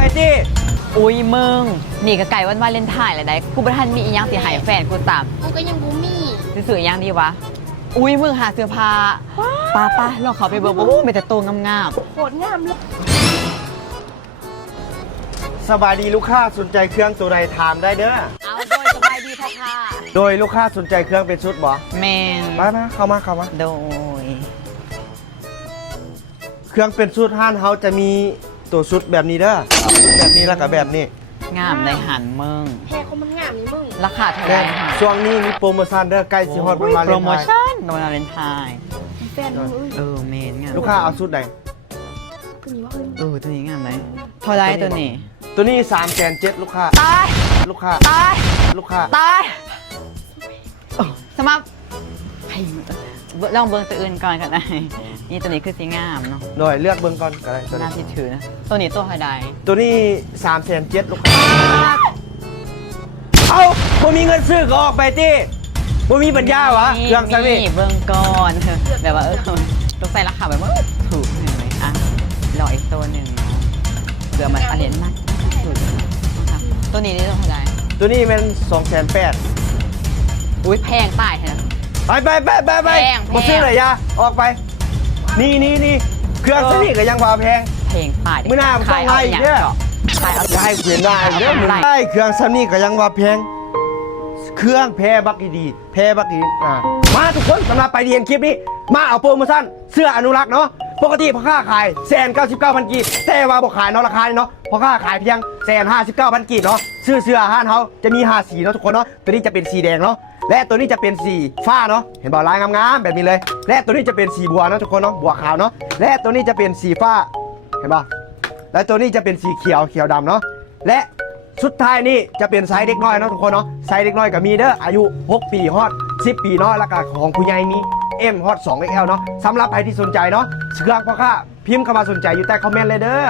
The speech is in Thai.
ไปสิอุ้ยมึงนี่ก็ไก่วันวาเลนไทน์เลยได้กูประทันมีอีหยังสิหายแฟนกูตาม กูก็ยังบูมี่ ซื้ออีหยังดีวะอุ้ยมึงหาเสื้อผ้าป้าลองเขาไปเบิ่งบ่มีแต่ตัวงาม โคตรงามเลย สบายดีลูกค้าสนใจเครื่องตัวใดถามได้เด้อ ๆเอาโดยสบายดีพ่อค่ะ โดยลูกค้าสนใจเครื่องเป็นชุดบ่ แมน มาเข้ามา โดย เครื่องเป็นชุดห้านเฮาจะมีตัวชุดแบบนี้เด้อแบบนี้แล้วก็แบบนี้ งามในหันมึง แพรเขามันงามนี่มึง ราคาเท่าไห แม่ ร่ น คะ ช่วงนี้มีโปรโมชั่นเด้อใกล้สิฮอดวันวาเล โปร น โม ไทน์ ชั่นวันวาเลนไทน์ แฟนมึง เมนงาม ลูกค้าเอาชุดใด คือนี่ว่าเฮ้ย ตัวนี้งามไหมเท่าไรตัวนี้ ตัวนี้3,700,000ลูกค้า ตาย ลูกค้า ตาย ลูกค้า ตายสมัครให้ลองเบิ่งตัวอื่นก่อนกันได้นี่ตัวนี้คือสีงามเนาะ โดยเลือกเบิ่งก่อนก็ได้ตัว น่า นี้ ที่ถือนะตัวนี้ตัวเท่าใด ตัวนี้3,700,000ลูกค้าเอาบ่มีเงินซื้อก็ออกไปติบ่มีปัญญาวะเครื่องซักนี่ เบิ่งก่อนแบบว่าต้องใส่ราคาแบบว่าถูกหน่อยอ่ะรออีกตัวหนึ่งเนาะเผื่อมันอะไรมากถูกนะครับตัวนี้นี่ตัวเท่าใด ตัวนี้มัน280,000 อุ้ยแพงตายแท้ ไป แพง มาซื้อเลยยาออกไป นี่เครื่องซักนี่ก็ยังว่าแพง เพลงตาย มื้อหน้ามันต้องไล่เด้อ ขายเอา ได้เขียนได้เด้อมึงได้เครื่องซักนี่ก็ยังว่าแพงเครื่องแพบักดีแพบักดีมาทุกคนสำหรับไปเรียนคลิปนี้มาเอาโปรโมชั่นเสื้ออนุรักษ์เนาะปกติพ่อค้าขาย199,000 กีบแต่ว่าบ่ขายเนาะราคาเนาะพ่อค้าขายเพียง159,000 กีบเนาะเสื้ออาหารเฮาจะมี5สีเนาะทุกคนเนาะตัวนี้จะเป็นสีแดงเนาะและตัวนี้จะเป็นสีฟ้าเนาะเห็นบ่ลายงามๆแบบนี้เลยและตัวนี้จะเป็นสีบัวเนาะทุกคนเนาะบัวขาวเนาะและตัวนี้จะเป็นสีฟ้าเห็นบ่และตัวนี้จะเป็นสีเขียวดำเนาะและสุดท้ายนี่จะเป็นไซส์เด็กน้อยเนาะทุกคนเนาะไซส์เด็กน้อยก็มีเด้ออายุ6 ปีฮอด10 ปีเนาะแล้วก็ของผู้ใหญ่มี M ฮอต 2XL เนาะสำหรับใครที่สนใจเนาะเครื่องพ่อค้าพิมพ์เข้ามาสนใจอยู่ใต้คอมเมนต์เลยเด้อ